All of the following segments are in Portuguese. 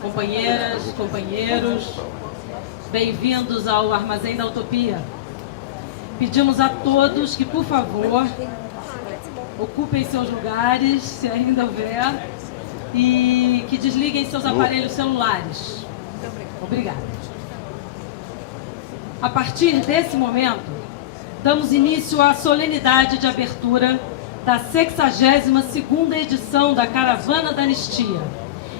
companheiras, companheiros, bem-vindos ao Armazém da Utopia. Pedimos a todos que, por favor, ocupem seus lugares, se ainda houver, e que desliguem seus aparelhos celulares. Obrigada. A partir desse momento, damos início à solenidade de abertura da 62ª edição da Caravana da Anistia,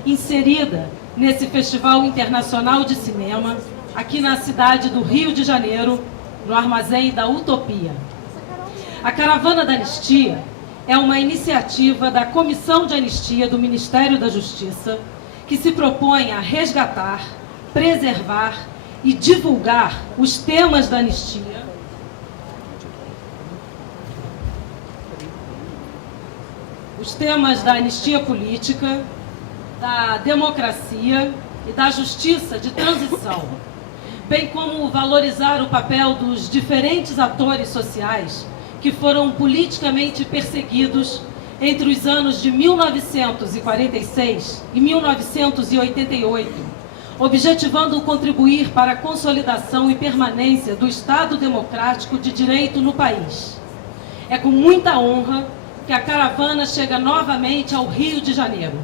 inserida nesse Festival Internacional de Cinema, aqui na cidade do Rio de Janeiro, no Armazém da Utopia. A Caravana da Anistia é uma iniciativa da Comissão de Anistia do Ministério da Justiça que se propõe a resgatar, preservar e divulgar os temas da anistia, política, da democracia e da justiça de transição, bem como valorizar o papel dos diferentes atores sociais que foram politicamente perseguidos entre os anos de 1946 e 1988, objetivando contribuir para a consolidação e permanência do Estado democrático de direito no país. É com muita honra que a caravana chega novamente ao Rio de Janeiro.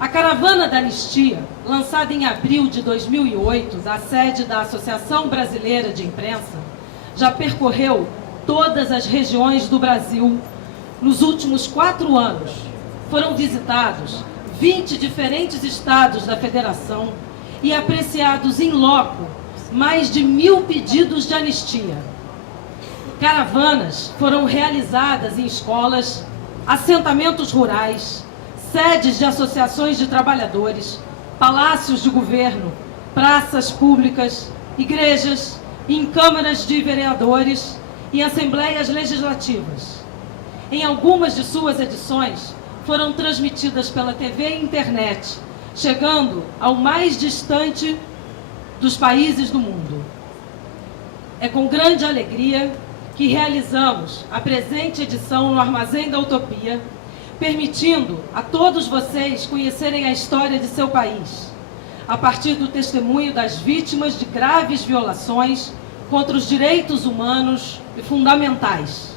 A Caravana da Anistia, lançada em abril de 2008, da sede da Associação Brasileira de Imprensa, já percorreu todas as regiões do Brasil. Nos últimos 4 anos, foram visitados 20 diferentes estados da Federação e apreciados em loco mais de 1.000 pedidos de anistia. Caravanas foram realizadas em escolas, assentamentos rurais, sedes de associações de trabalhadores, palácios de governo, praças públicas, igrejas, em câmaras de vereadores e assembleias legislativas. Em algumas de suas edições, foram transmitidas pela TV e internet, chegando ao mais distante dos países do mundo. É com grande alegria que realizamos a presente edição no Armazém da Utopia, permitindo a todos vocês conhecerem a história de seu país, a partir do testemunho das vítimas de graves violações contra os direitos humanos e fundamentais.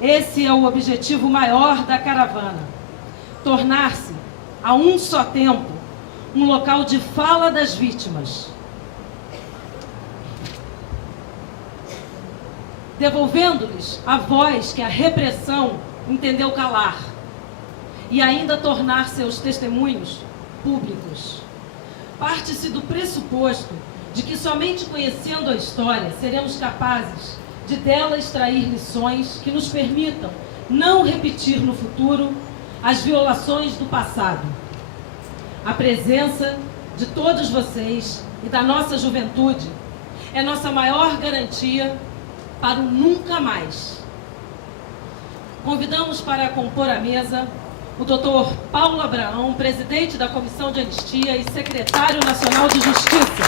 Esse é o objetivo maior da caravana: tornar-se, a um só tempo, um local de fala das vítimas, devolvendo-lhes a voz que a repressão entendeu calar, e ainda tornar seus testemunhos públicos. Parte-se do pressuposto de que somente conhecendo a história seremos capazes de dela extrair lições que nos permitam não repetir no futuro as violações do passado. A presença de todos vocês e da nossa juventude é nossa maior garantia para o nunca mais. Convidamos para compor a mesa o Dr. Paulo Abraão, presidente da Comissão de Anistia e secretário nacional de Justiça.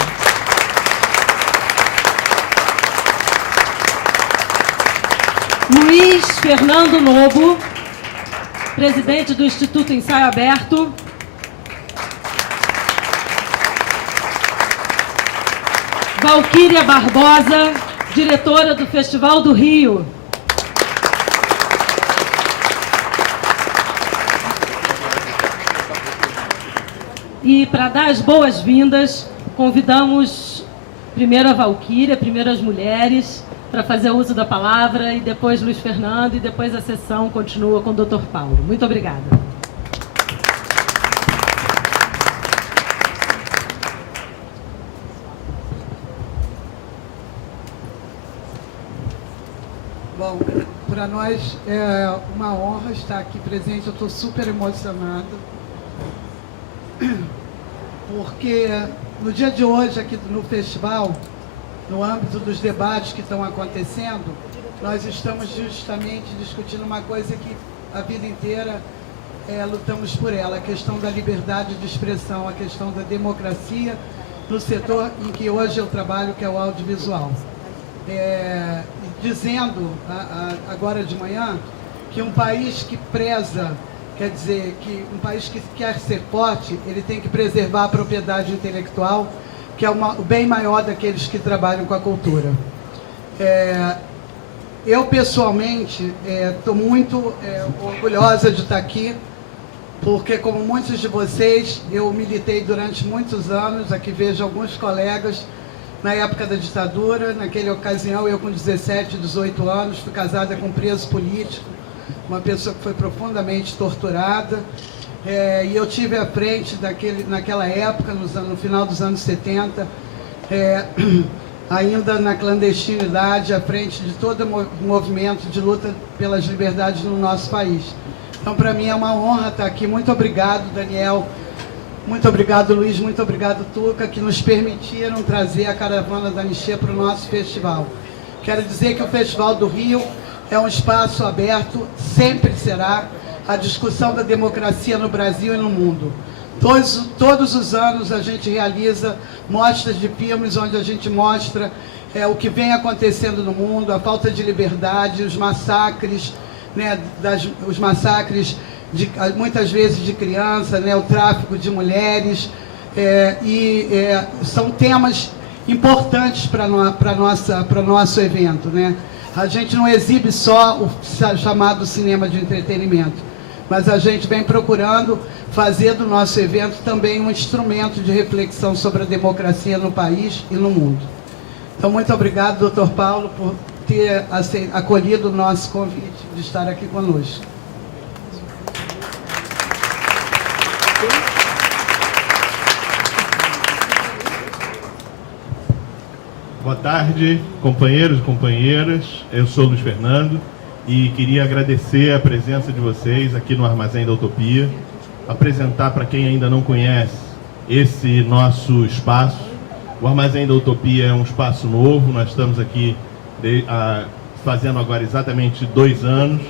Luiz Fernando Nobo, presidente do Instituto Ensaio Aberto. Valquíria Barbosa, diretora do Festival do Rio. E para dar as boas-vindas, convidamos primeiro a Valquíria, primeiro as mulheres, para fazer uso da palavra, e depois Luiz Fernando, e depois a sessão continua com o Dr. Paulo. Muito obrigada. Bom, para nós é uma honra estar aqui presente. Eu estou super emocionada, porque no dia de hoje, aqui no festival, no âmbito dos debates que estão acontecendo, nós estamos justamente discutindo uma coisa que a vida inteira lutamos por ela, a questão da liberdade de expressão, a questão da democracia no setor em que hoje eu trabalho, que é o audiovisual. Dizendo agora de manhã que um país que preza Quer dizer que um país que quer ser forte, ele tem que preservar a propriedade intelectual, que é o bem maior daqueles que trabalham com a cultura. Eu, pessoalmente, estou muito orgulhosa de estar aqui, porque, como muitos de vocês, eu militei durante muitos anos. Aqui vejo alguns colegas na época da ditadura. Naquela ocasião, eu com 17, 18 anos, fui casada com um preso político, uma pessoa que foi profundamente torturada. E eu tive à frente, naquela época, no final dos anos 70, ainda na clandestinidade, à frente de todo o movimento de luta pelas liberdades no nosso país. Então, para mim, é uma honra estar aqui. Muito obrigado, Daniel. Muito obrigado, Luiz. Muito obrigado, Tuca, que nos permitiram trazer a Caravana da Anistia para o nosso festival. Quero dizer que o Festival do Rio é um espaço aberto, sempre será, à discussão da democracia no Brasil e no mundo. Todos os anos a gente realiza mostras de filmes onde a gente mostra o que vem acontecendo no mundo, a falta de liberdade, os massacres, né, os massacres muitas vezes de crianças, né, o tráfico de mulheres, são temas importantes para o nosso evento, né? A gente não exibe só o chamado cinema de entretenimento, mas a gente vem procurando fazer do nosso evento também um instrumento de reflexão sobre a democracia no país e no mundo. Então, muito obrigado, doutor Paulo, por ter acolhido o nosso convite de estar aqui conosco. Boa tarde, companheiros e companheiras. Eu sou Luiz Fernando e queria agradecer a presença de vocês aqui no Armazém da Utopia, apresentar para quem ainda não conhece esse nosso espaço. O Armazém da Utopia é um espaço novo, nós estamos aqui fazendo agora exatamente 2 anos,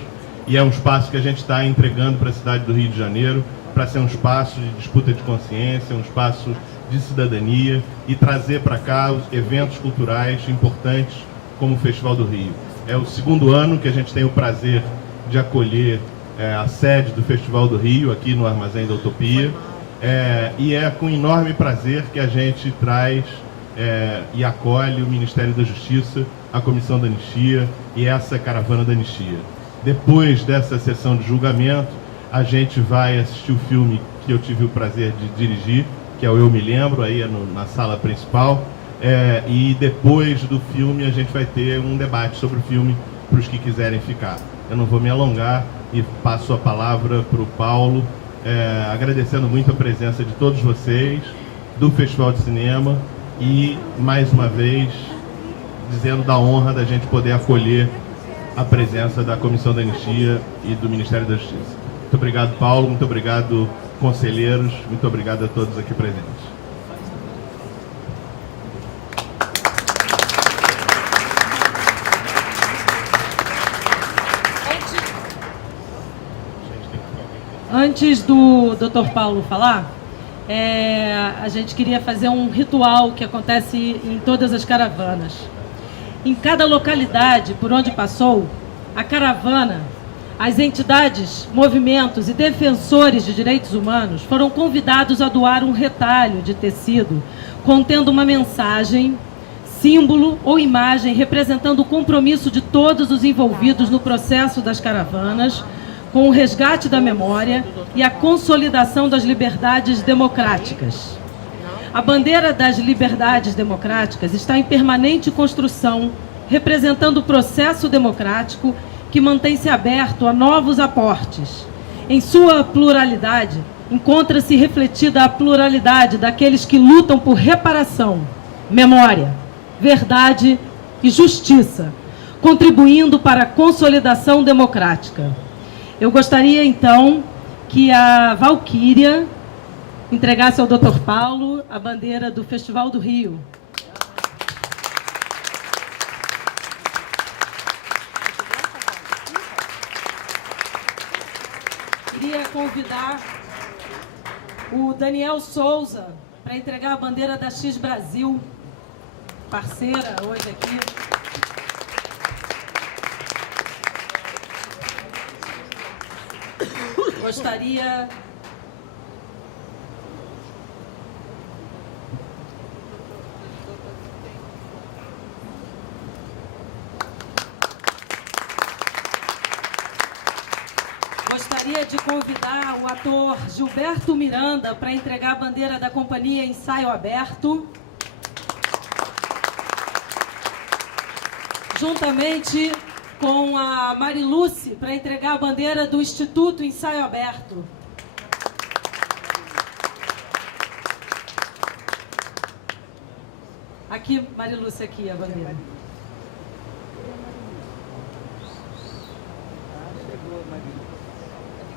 e é um espaço que a gente está entregando para a cidade do Rio de Janeiro, para ser um espaço de disputa de consciência, um espaço de cidadania, e trazer para cá os eventos culturais importantes como o Festival do Rio. É o 2º ano que a gente tem o prazer de acolher a sede do Festival do Rio aqui no Armazém da Utopia, e é com enorme prazer que a gente traz e acolhe o Ministério da Justiça, a Comissão da Anistia e essa Caravana da Anistia. Depois dessa sessão de julgamento, a gente vai assistir o filme que eu tive o prazer de dirigir, que é o Eu Me Lembro, aí na sala principal, e depois do filme a gente vai ter um debate sobre o filme para os que quiserem ficar. Eu não vou me alongar e passo a palavra para o Paulo, agradecendo muito a presença de todos vocês, do Festival de Cinema, e mais uma vez dizendo da honra da gente poder acolher a presença da Comissão da Anistia e do Ministério da Justiça. Muito obrigado, Paulo, muito obrigado, conselheiros, muito obrigado a todos aqui presentes. Antes do Dr. Paulo falar, a gente queria fazer um ritual que acontece em todas as caravanas. Em cada localidade por onde passou, a caravana, as entidades, movimentos e defensores de direitos humanos foram convidados a doar um retalho de tecido contendo uma mensagem, símbolo ou imagem representando o compromisso de todos os envolvidos no processo das caravanas com o resgate da memória e a consolidação das liberdades democráticas. A bandeira das liberdades democráticas está em permanente construção, representando o processo democrático que mantém-se aberto a novos aportes. Em sua pluralidade, encontra-se refletida a pluralidade daqueles que lutam por reparação, memória, verdade e justiça, contribuindo para a consolidação democrática. Eu gostaria, então, que a Valquíria entregasse ao Dr. Paulo a bandeira do Festival do Rio. Queria convidar o Daniel Souza para entregar a bandeira da X Brasil, parceira hoje aqui. Gostaria de convidar o ator Gilberto Miranda para entregar a bandeira da companhia Ensaio Aberto, juntamente com a Mariluce, para entregar a bandeira do Instituto Ensaio Aberto. Aqui, Mariluce, aqui a bandeira.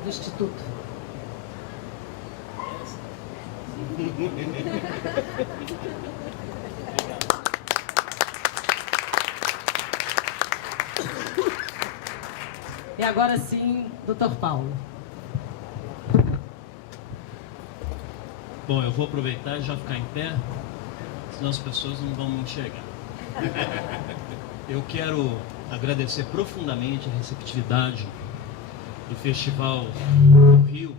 Do Instituto. E agora sim, Dr. Paulo. Bom, eu vou aproveitar e já ficar em pé, senão as pessoas não vão me enxergar. Eu quero agradecer profundamente a receptividade do Festival do Rio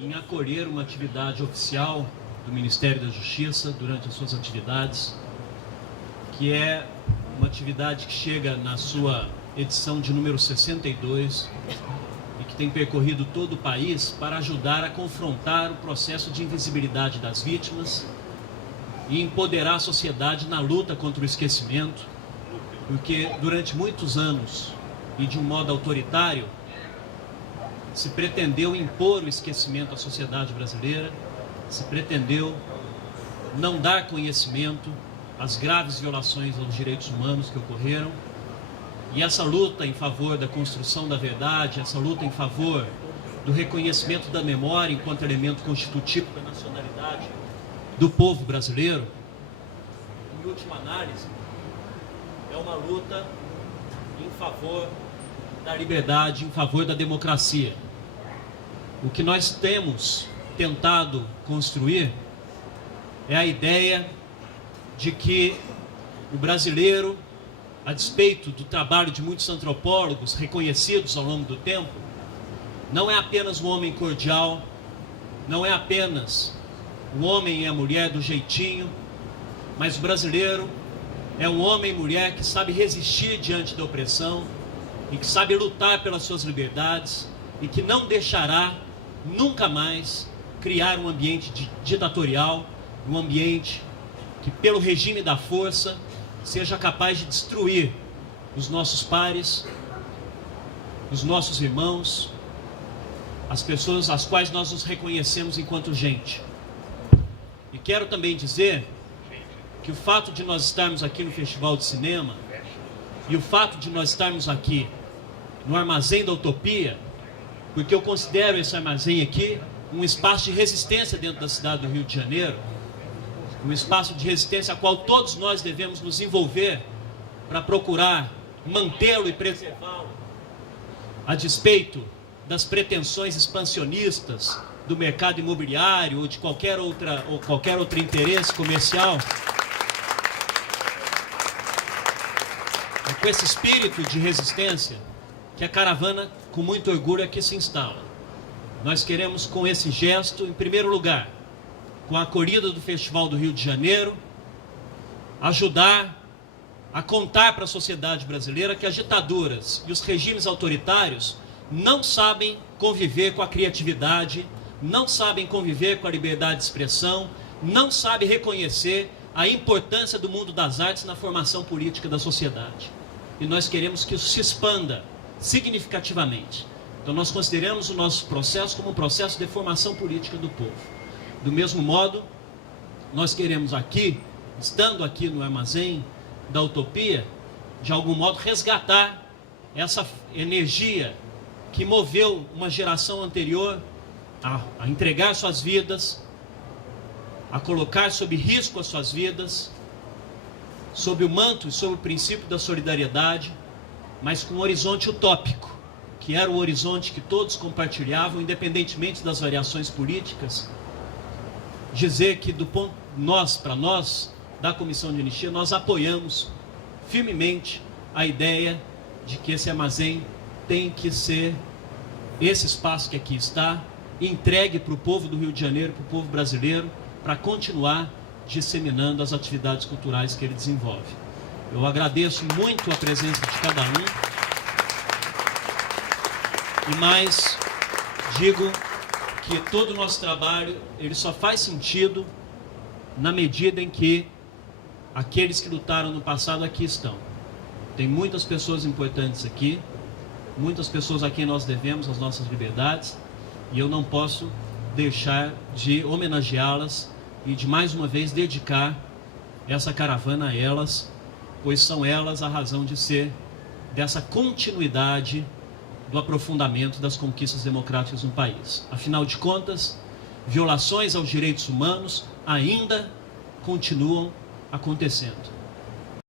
em acolher uma atividade oficial do Ministério da Justiça durante as suas atividades, que é uma atividade que chega na sua edição de número 62 e que tem percorrido todo o país para ajudar a confrontar o processo de invisibilidade das vítimas e empoderar a sociedade na luta contra o esquecimento, porque durante muitos anos e de um modo autoritário se pretendeu impor o esquecimento à sociedade brasileira, se pretendeu não dar conhecimento às graves violações aos direitos humanos que ocorreram. E essa luta em favor da construção da verdade, essa luta em favor do reconhecimento da memória enquanto elemento constitutivo da nacionalidade do povo brasileiro, em última análise, é uma luta em favor da liberdade, em favor da democracia. O que nós temos tentado construir é a ideia de que o brasileiro, a despeito do trabalho de muitos antropólogos reconhecidos ao longo do tempo, não é apenas um homem cordial, não é apenas o homem e a mulher do jeitinho, mas o brasileiro é um homem e mulher que sabe resistir diante da opressão e que sabe lutar pelas suas liberdades e que não deixará nunca mais criar um ambiente ditatorial, um ambiente que, pelo regime da força, seja capaz de destruir os nossos pares, os nossos irmãos, as pessoas às quais nós nos reconhecemos enquanto gente. E quero também dizer que o fato de nós estarmos aqui no Festival de Cinema e o fato de nós estarmos aqui no Armazém da Utopia, porque eu considero esse armazém aqui um espaço de resistência dentro da cidade do Rio de Janeiro, um espaço de resistência a qual todos nós devemos nos envolver para procurar mantê-lo e preservá-lo, a despeito das pretensões expansionistas do mercado imobiliário ou de qualquer outro interesse comercial. É com esse espírito de resistência que a caravana, com muito orgulho, aqui se instala. Nós queremos, com esse gesto, em primeiro lugar, com a acolhida do Festival do Rio de Janeiro, ajudar a contar para a sociedade brasileira que as ditaduras e os regimes autoritários não sabem conviver com a criatividade, não sabem conviver com a liberdade de expressão, não sabem reconhecer a importância do mundo das artes na formação política da sociedade. E nós queremos que isso se expanda significativamente. Então nós consideramos o nosso processo como um processo de formação política do povo. Do mesmo modo, nós queremos aqui, estando aqui no Armazém da Utopia, de algum modo resgatar essa energia que moveu uma geração anterior a entregar suas vidas, a colocar sob risco as suas vidas, sob o manto e sob o princípio da solidariedade, mas com um horizonte utópico, que era o horizonte que todos compartilhavam, independentemente das variações políticas. Dizer que para nós, da Comissão de Anistia, nós apoiamos firmemente a ideia de que esse armazém tem que ser esse espaço que aqui está, entregue para o povo do Rio de Janeiro, para o povo brasileiro, para continuar disseminando as atividades culturais que ele desenvolve. Eu agradeço muito a presença de cada um. E mais, digo que todo o nosso trabalho, ele só faz sentido na medida em que aqueles que lutaram no passado aqui estão. Tem muitas pessoas importantes aqui, muitas pessoas a quem nós devemos as nossas liberdades, e eu não posso deixar de homenageá-las e de mais uma vez dedicar essa caravana a elas, pois são elas a razão de ser dessa continuidade do aprofundamento das conquistas democráticas no país. Afinal de contas, violações aos direitos humanos ainda continuam acontecendo.